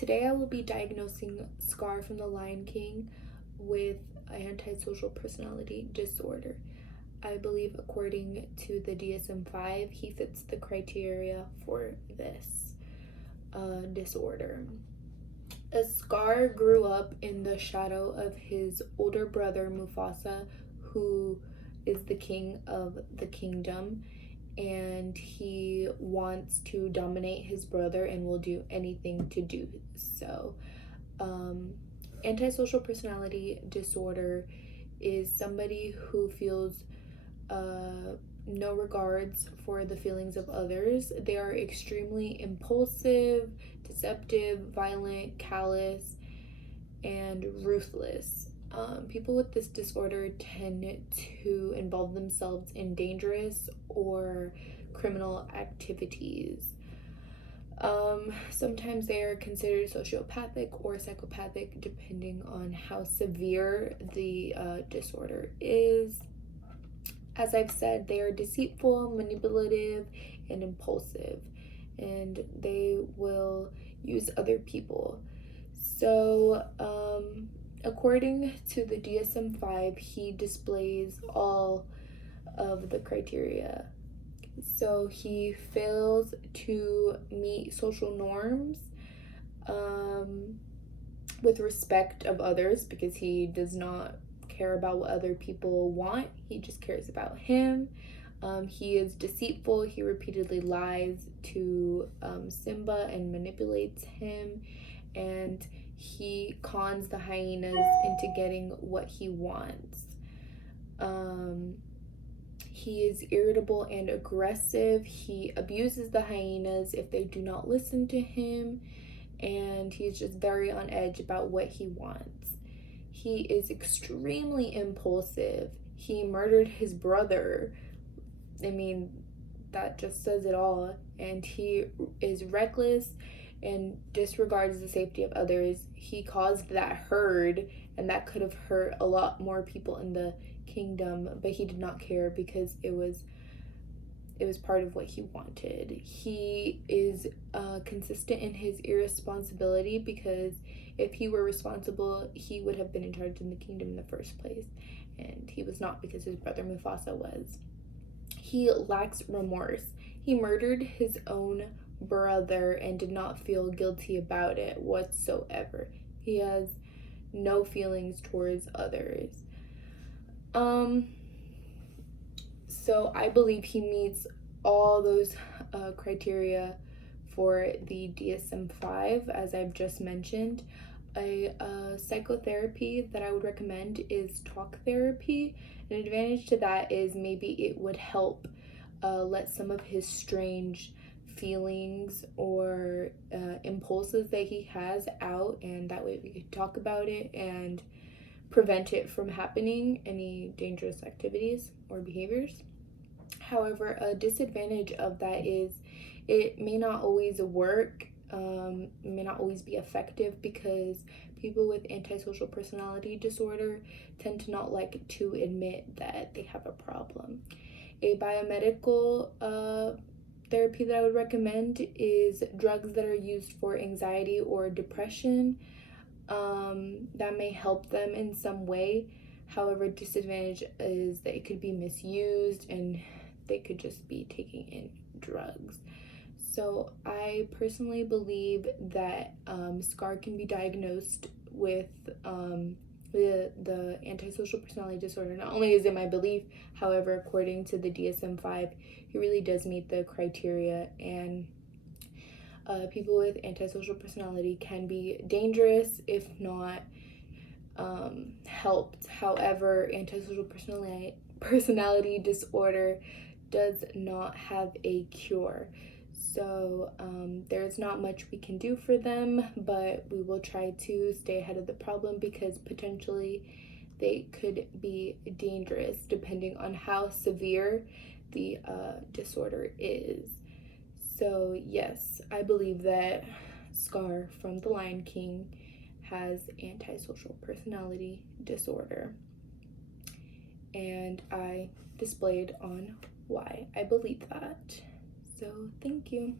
Today I will be diagnosing Scar from The Lion King with antisocial personality disorder. I believe, according to the DSM-5, he fits the criteria for this disorder. Scar grew up in the shadow of his older brother Mufasa, who is the king of the kingdom, and he wants to dominate his brother and will do anything to do so. Antisocial personality disorder is somebody who feels no regards for the feelings of others. They are extremely impulsive, deceptive, violent, callous, and ruthless. People with this disorder tend to involve themselves in dangerous or criminal activities. Sometimes they are considered sociopathic or psychopathic depending on how severe the disorder is. As I've said, they are deceitful, manipulative, and impulsive, and they will use other people. So, according to the DSM-5, he displays all of the criteria. So he fails to meet social norms with respect of others because he does not care about what other people want. He just cares about him. He is deceitful. He repeatedly lies to Simba and manipulates him, and he cons the hyenas into getting what he wants. He is irritable and aggressive. He abuses the hyenas if they do not listen to him, and he's just very on edge about what he wants. He is extremely impulsive. He murdered his brother. I mean, that just says it all. And he is reckless and disregards the safety of others. He caused that herd, and that could have hurt a lot more people in the kingdom, but he did not care because it was part of what he wanted. He is consistent in his irresponsibility because if he were responsible, he would have been in charge in the kingdom in the first place, and he was not because his brother Mufasa was. He lacks remorse. He murdered his own brother and did not feel guilty about it whatsoever. He has no feelings towards others. So I believe he meets all those criteria for the DSM-5, as I've just mentioned. A psychotherapy that I would recommend is talk therapy. An advantage to that is maybe it would help let some of his strange feelings or impulses that he has out, and that way we could talk about it and prevent it from happening, any dangerous activities or behaviors. However, a disadvantage of that is it may not always work, may not always be effective because people with antisocial personality disorder tend to not like to admit that they have a problem. A biomedical therapy that I would recommend is drugs that are used for anxiety or depression. That may help them in some way. However, disadvantage is that it could be misused and they could just be taking in drugs. So I personally believe that Scar can be diagnosed with the antisocial personality disorder. Not only is it my belief, however, according to the DSM-5, he really does meet the criteria, and people with antisocial personality can be dangerous if not helped. However, antisocial personality disorder does not have a cure. So there's not much we can do for them, but we will try to stay ahead of the problem because potentially they could be dangerous depending on how severe the disorder is. So yes, I believe that Scar from The Lion King has antisocial personality disorder, and I displayed on why I believe that. So thank you.